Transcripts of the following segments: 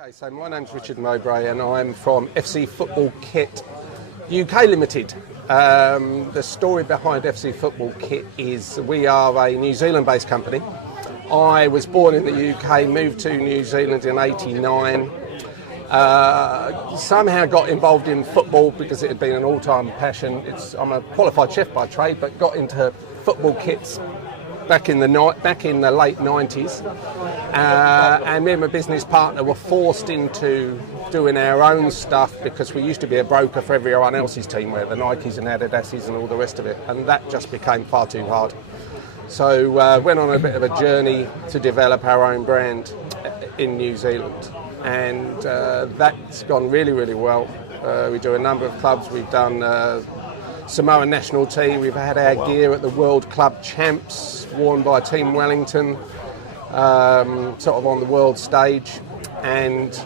Okay, so my name's Richard Mowbray and I'm from FCFootballkit UK Limited. The story behind FCFootballkit is we are a New Zealand-based company. I was born in the UK, moved to New Zealand in '89. Somehow got involved in football because it had been an all-time passion. I'm a qualified chef by trade, but got into football kits back in the late 90s, and me and my business partner were forced into doing our own stuff because we used to be a broker for everyone else's teamwear, the Nikes and Adidases and all the rest of it, and that just became far too hard. So went on a bit of a journey to develop our own brand in New Zealand, and that's gone really, really well. We do a number of clubs. We've done Samoan national team. We've had our gear at the World Club Champs, worn by Team Wellington, sort of on the world stage. And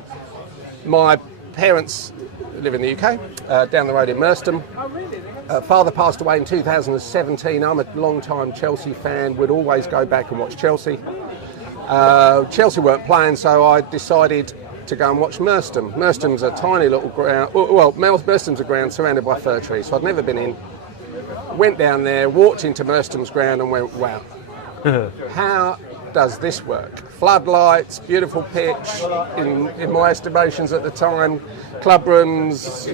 my parents live in the UK, down the road in Merstham. Father passed away in 2017. I'm a long-time Chelsea fan, would always go back and watch Chelsea. Chelsea weren't playing, so I decided to go and watch Merstham. Merstham's a tiny little ground, well, Merstham's a ground surrounded by fir trees, so I'd never been in. Went down there, walked into Merstham's ground and went, wow, how does this work? Floodlights, beautiful pitch, in my estimations at the time, club rooms,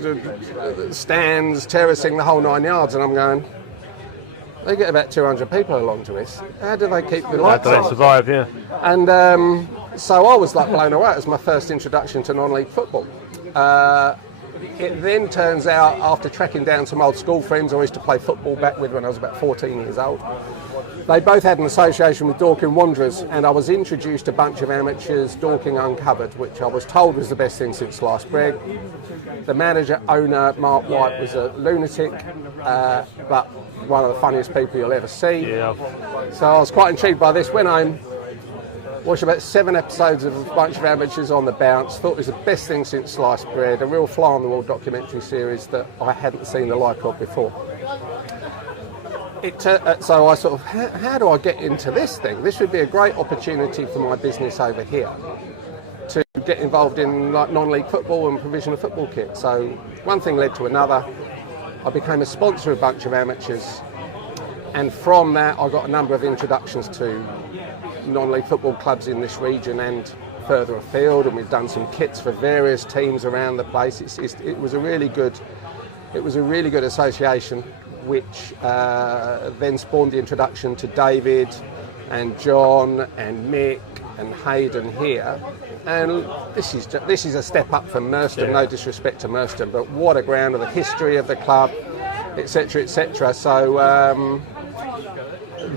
stands, terracing, the whole 9 yards, and I'm going, they get about 200 people along to this. How do they keep the lights on? How do they survive, yeah. And so I was like blown away. It was my first introduction to non-league football. It then turns out, after tracking down some old school friends I used to play football back with when I was about 14 years old, they both had an association with Dorking Wanderers, and I was introduced to a bunch of amateurs, Dorking Uncovered, which I was told was the best thing since sliced bread. The manager, owner, Mark White, was a lunatic, but one of the funniest people you'll ever see. Yeah. So I was quite intrigued by this. Went home, watched about 7 episodes of a bunch of amateurs on the bounce, thought it was the best thing since sliced bread, a real fly-on-the-wall documentary series that I hadn't seen the like of before. So I sort of, how do I get into this thing? This would be a great opportunity for my business over here to get involved in like non-league football and provision of football kit. So one thing led to another. I became a sponsor of a bunch of amateurs, and from that I got a number of introductions to non-league football clubs in this region and further afield, and we've done some kits for various teams around the place. It was a really good association, which then spawned the introduction to David and John and Mick and Hayden here. And this is a step up from Merstham, no disrespect to Merstham, but what a ground of the history of the club, etc., etc. So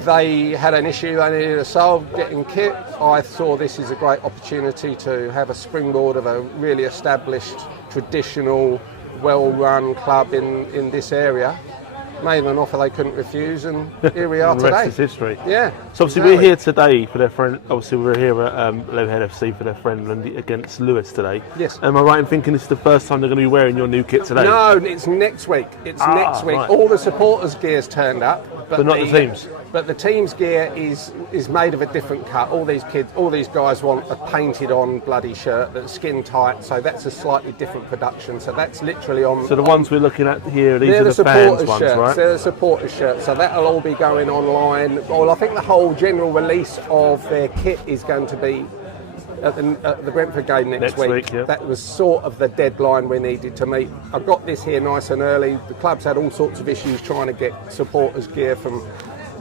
they had an issue they needed to solve, getting kit. I saw this as a great opportunity to have a springboard of a really established, traditional, well-run club in this area. Made them an offer they couldn't refuse, and here we are the today. rest is history. Yeah. So obviously we're here today for their friend. Obviously we're here at Leatherhead FC for their friendly against Lewis today. Yes. Am I right in thinking this is the first time they're going to be wearing your new kit today? No, it's next week. It's next week. Right. All the supporters' gear's turned up, But not the teams. But the team's gear is made of a different cut. All these guys want a painted-on bloody shirt that's skin tight. So that's a slightly different production. So that's literally on. So the ones we're looking at here, these are the supporters' fans ones, shirts. right? They're the supporters' shirts. So that'll all be going online. Well, I think the whole general release of their kit is going to be at the Brentford game next week. Yeah. That was sort of the deadline we needed to meet. I got this here nice and early. The club's had all sorts of issues trying to get supporters' gear from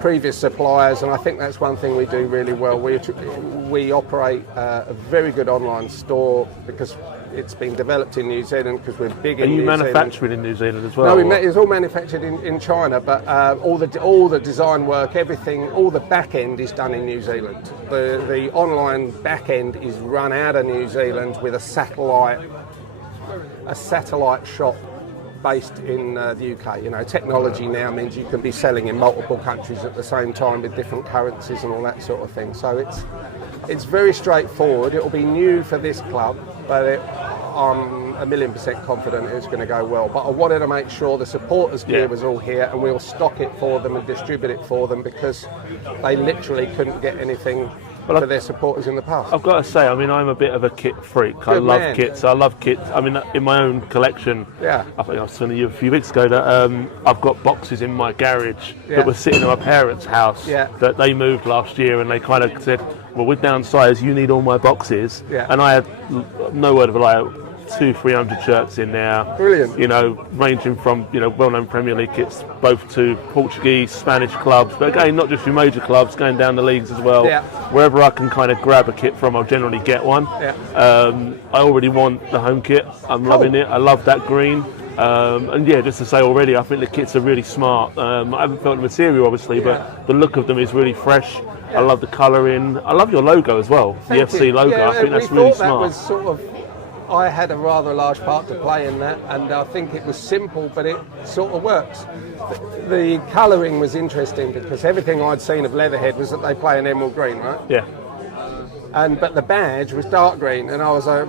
previous suppliers, and I think that's one thing we do really well. We operate a very good online store because it's been developed in New Zealand because we're big in New Zealand. Are you manufacturing in New Zealand as well? No, it's all manufactured in China, but all the design work, everything, all the back end is done in New Zealand. The online back end is run out of New Zealand with a satellite shop based in the UK. You know, technology now means you can be selling in multiple countries at the same time with different currencies and all that sort of thing. So it's very straightforward. It will be new for this club, but I'm 1,000,000% confident it's going to go well. But I wanted to make sure the supporters' gear was all here, and we'll stock it for them and distribute it for them because they literally couldn't get anything for their supporters in the past. I've got to say, I mean, I'm a bit of a kit freak. I love kits. I love kits. I mean, in my own collection, I think I was telling you a few weeks ago that I've got boxes in my garage that were sitting at my parents' house that they moved last year, and they kind of said, well, with downsize, you need all my boxes. And I had, no word of a lie, 200-300 shirts in there. Brilliant. You know, ranging from, you know, well-known Premier League kits, both to Portuguese, Spanish clubs, but again, not just your major clubs, going down the leagues as well. Wherever I can kind of grab a kit from, I'll generally get one. I already want the home kit. I'm loving it. I love that green. And just to say already, I think the kits are really smart. I haven't felt the material, obviously, but the look of them is really fresh. I love the colouring. I love your logo as well, the FC logo. I think that's really smart. That was sort of, I had a rather large part to play in that, and I think it was simple, but it sort of works. The colouring was interesting because everything I'd seen of Leatherhead was that they play an emerald green, right? Yeah. But the badge was dark green, and I was like,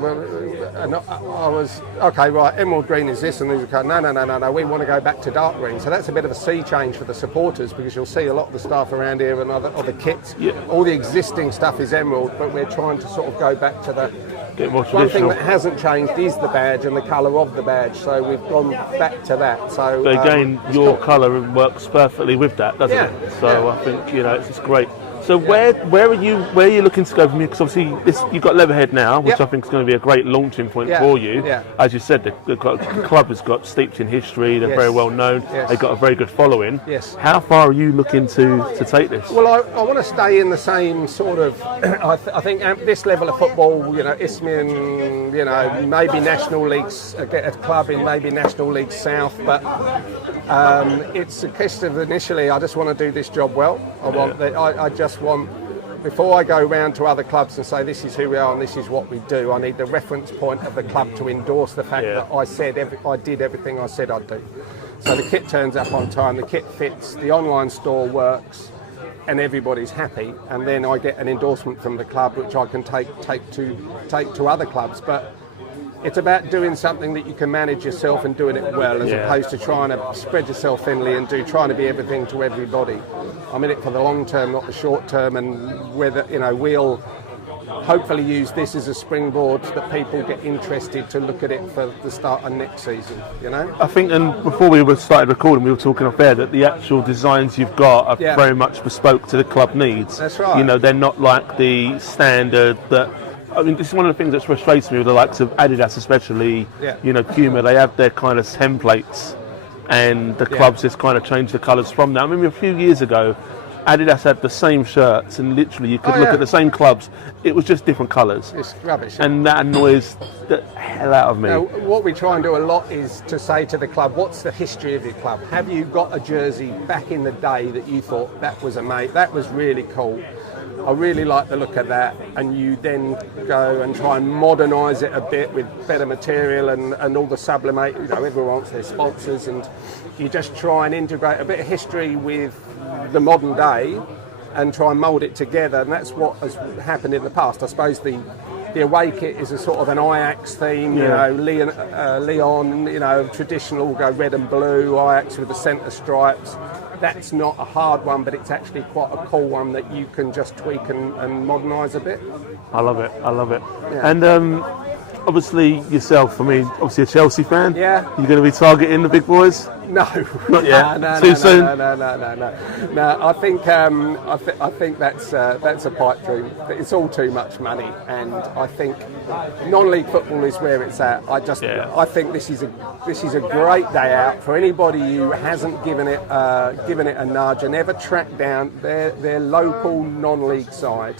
okay, right, emerald green is this, and these are no, we want to go back to dark green. So that's a bit of a sea change for the supporters, because you'll see a lot of the staff around here and other kits. All the existing stuff is emerald, but we're trying to sort of go back to the one thing that hasn't changed is the badge and the colour of the badge. So we've gone back to that. So but again, your colour works perfectly with that, doesn't it? So I think it's just great. So where are you looking to go from here? Because obviously you've got Leatherhead now, which I think is going to be a great launching point for you. As you said, the club has got steeped in history. They're very well known. They've got a very good following. How far are you looking to take this? Well, I want to stay in the same sort of. I think at this level of football, Isthmian, maybe National Leagues, get a club in maybe National League South, but it's a case of initially I just want to do this job well. I just want, before I go round to other clubs and say this is who we are and this is what we do, I need the reference point of the club to endorse the fact that I did everything I said I'd do. So the kit turns up on time, the kit fits, the online store works, and everybody's happy, and then I get an endorsement from the club which I can take to other clubs. But it's about doing something that you can manage yourself and doing it well, as opposed to trying to spread yourself thinly and trying to be everything to everybody. I'm in it for the long term, not the short term, and whether we'll hopefully use this as a springboard so that people get interested to look at it for the start of next season. I think, and before we started recording, we were talking off air that the actual designs you've got are very much bespoke to the club needs. That's right. They're not like the standard that. I mean, this is one of the things that frustrates me with the likes of Adidas, especially. Puma. They have their kind of templates, and the clubs just kind of change the colours from that. I mean, a few years ago, Adidas had the same shirts, and literally you could look at the same clubs. It was just different colours. It's rubbish. And that annoys the hell out of me. Now, what we try and do a lot is to say to the club, what's the history of your club? Have you got a jersey back in the day that you thought that was that was really cool? I really like the look of that, and you then go and try and modernise it a bit with better material and all the sublimate. Everyone wants their sponsors, and you just try and integrate a bit of history with the modern day and try and mould it together. And that's what has happened in the past. I suppose the away kit is a sort of an Ajax theme, Lyon, traditional, go red and blue, Ajax with the centre stripes. That's not a hard one, but it's actually quite a cool one that you can just tweak and modernise a bit. I love it. Yeah. And obviously yourself, obviously a Chelsea fan. Yeah. You're going to be targeting the big boys? No. Not yet. No. Too soon? No, I think that's a pipe dream. It's all too much money, and I think non-league football is where it's at. I think this is a great day out for anybody who hasn't given it a nudge and ever tracked down their local non-league side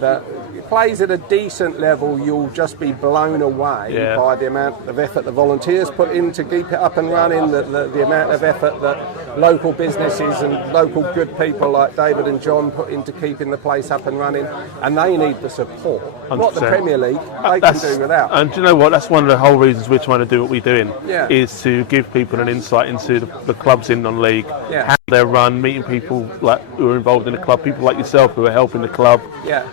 that plays at a decent level. You'll just be blown away by the amount of effort the volunteers put in to keep it up and running, the amount of effort that local businesses and local good people like David and John put into keeping the place up and running, and they need the support. 100%. What the Premier League they can do without. And do you know what? That's one of the whole reasons we're trying to do what we're doing, is to give people an insight into the clubs in non-league, how they're run, meeting people who are involved in the club, people like yourself who are helping the club,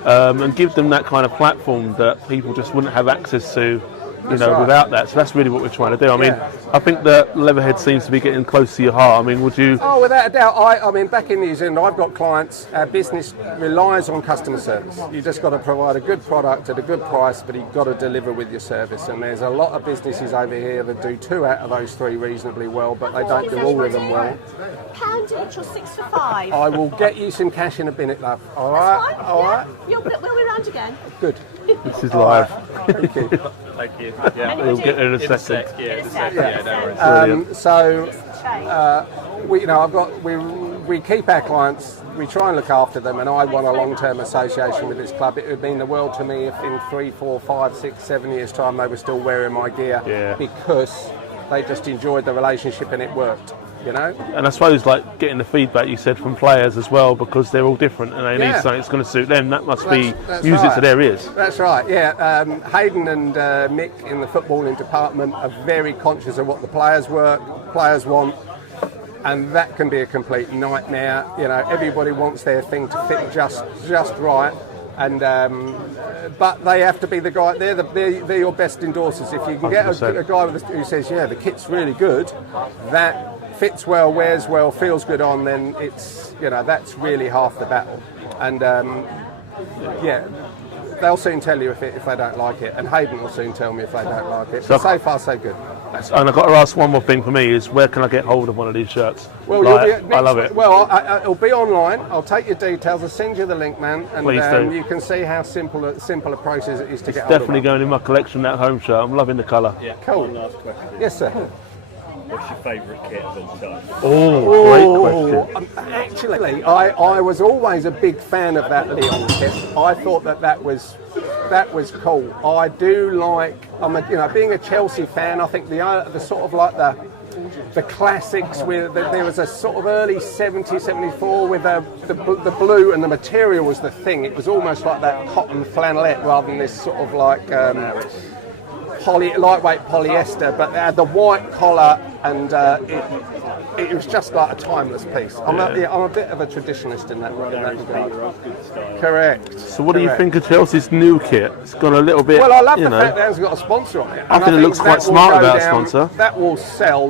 and give them that kind of platform that people just wouldn't have access to without that. So that's really what we're trying to do. I mean, I think that Leatherhead seems to be getting close to your heart. I mean, would you? Oh, without a doubt. I mean, back in New Zealand, I've got clients. Our business relies on customer service. You just got to provide a good product at a good price, but you've got to deliver with your service. And there's a lot of businesses over here that do 2 out of those 3 reasonably well, but they don't do all of them well. Pound each or 6 for 5. I will get you some cash in a minute, love. All right? All right? We'll be round again. Good. This is live. Thank you. Thank you. Yeah. We'll get it in a second. We keep our clients, we try and look after them, and I want a long-term association with this club. It would mean the world to me if in 3, 4, 5, 6, 7 years' time they were still wearing my gear because they just enjoyed the relationship and it worked. And I suppose like getting the feedback you said from players as well, because they're all different and they need something that's going to suit them. That must be music to their ears. That's right. Yeah, Hayden and Mick in the footballing department are very conscious of what the players want, and that can be a complete nightmare. Everybody wants their thing to fit just right. And but they have to be the guy. They're your best endorsers. If you can get a guy who says, the kit's really good, that fits well, wears well, feels good on, then it's that's really half the battle. And they'll soon tell you if they don't like it, and Hayden will soon tell me if they don't like it. So far, so good. And I've got to ask one more thing for me is where can I get hold of one of these shirts? Well, I love it. Well, it'll be online. I'll take your details. I'll send you the link, man, and Please do. You can see how simple a process it is to get hold of. Definitely going in my collection, that home shirt. I'm loving the colour. Yeah. Cool. One last question. Yes, sir. What's your favourite kit of all time? Oh, great question. Actually, I was always a big fan of that Lyon kit. I thought that was cool. I do like, being a Chelsea fan, I think the sort of like the classics there was a sort of early 70, 74 with the blue, and the material was the thing. It was almost like that cotton flannelette rather than this sort of like lightweight polyester, but they had the white collar, and it was just like a timeless piece. I'm a bit of a traditionalist in that regard. Correct. So what do you think of Chelsea's new kit? It's got a little bit. Well, I love the fact that it's got a sponsor on it. I think it looks quite smart without a sponsor. That will sell,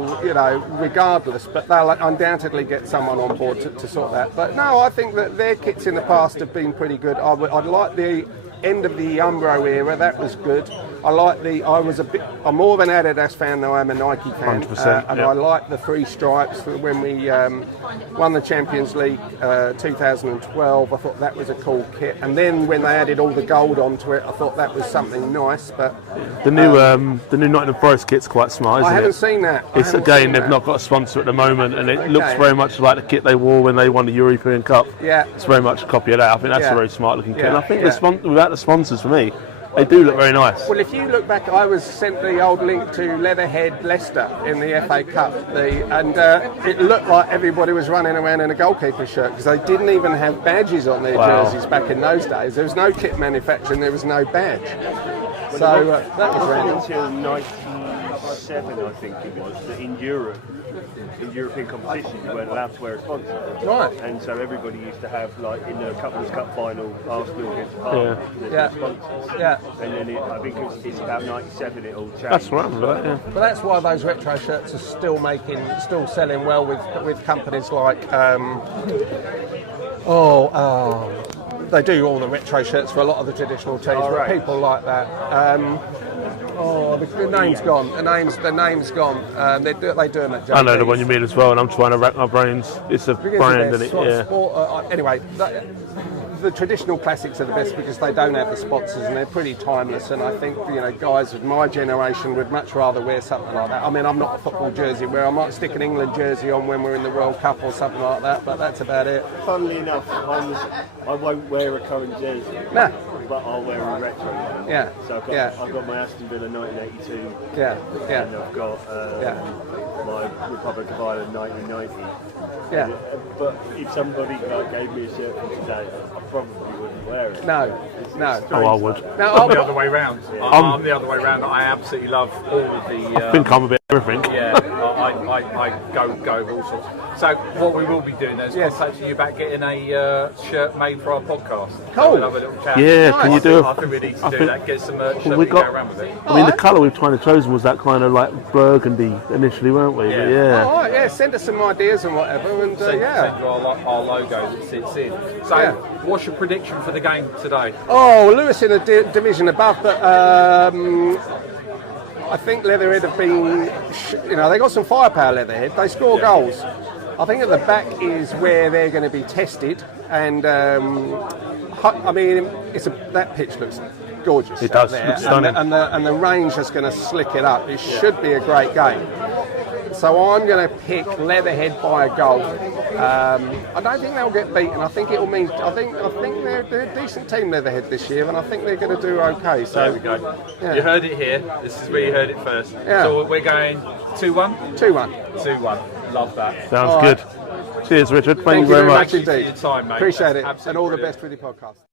regardless, but they'll undoubtedly get someone on board to sort that. But no, I think that their kits in the past have been pretty good. I'd like the end of the Umbro era, that was good. I'm more of an Adidas fan than I am a Nike fan. 100%, I like the 3 stripes when we won the Champions League 2012. I thought that was a cool kit. And then when they added all the gold onto it, I thought that was something nice. But the new Nottingham Forest kit's quite smart, isn't it? I haven't seen that. It's again, they've not got a sponsor at the moment, and it looks very much like the kit they wore when they won the European Cup. Yeah. It's very much a copy of that. I think that's a very smart looking kit. And I think without the sponsors, for me, they do look very nice. Well, if you look back, I was sent the old link to Leatherhead Leicester in the FA Cup, and it looked like everybody was running around in a goalkeeper shirt because they didn't even have badges on their jerseys back in those days. There was no kit manufacturing, there was no badge. So that was random. Until 97, I think it was, that in Europe, in European competitions, you weren't allowed to wear a sponsor. Right. And so everybody used to have, like, in the Cup final, Arsenal against Parma, sponsors. Yeah. And then I think it's about 97 it all changed. That's right, But that's why those retro shirts are still selling well with companies like they do all the retro shirts for a lot of the traditional teams. But people like that. The name's gone. The name's gone. They do them at JP's. I know the one you mean as well, and I'm trying to rack my brains. It's a brand, isn't it? Yeah. Anyway, the traditional classics are the best because they don't have the sponsors and they're pretty timeless. And I think guys of my generation would much rather wear something like that. I mean, I'm not a football jersey wearer. I might stick an England jersey on when we're in the World Cup or something like that, but that's about it. Funnily enough, I won't wear a current jersey. No. But I'll wear a retro one. Yeah. So I've got my Aston Villa 1982. Yeah. And I've got my Republic of Ireland 1990. Yeah. But if somebody gave me a shirt from today, I probably wouldn't wear it. No. Oh, I would. I'm the other way round. I'm the other way round. I absolutely love all of the. I think I'm a bit everything. Yeah, I go with all sorts. So what we will be doing is contacting you about getting a shirt made for our podcast. Cool. So we'll have a little chat. Yeah, can you do I think we need to do that. Get some merch so we we can got- go around with it. I mean, the colour we've kind of chosen was that kind of like burgundy initially, weren't we? Yeah. But yeah. All right, yeah, send us some ideas and whatever, and Send yeah. you our logos that sits in. So Yeah. what's your prediction for the game today? Oh, Lewis in a division above, but I think Leatherhead have been, they got some firepower, Leatherhead. They score goals. I think at the back is where they're going to be tested, and I mean, that pitch looks gorgeous. It does. Out there. Looks stunning. And the range is going to slick it up. It should be a great game. So I'm going to pick Leatherhead by a goal. I don't think they'll get beaten. I think it'll mean. I think they're a decent team, Leatherhead, this year, and I think they're going to do okay. So There we go. Yeah. You heard it here. This is where you heard it first. Yeah. So we're going 2-1. 2-1. 2-1. Love that. Sounds All good. right. Cheers, Richard. Thank Thank you very you very much. much Thank you for indeed. your time, mate. Appreciate it, Absolutely and all the brilliant. best with your podcast.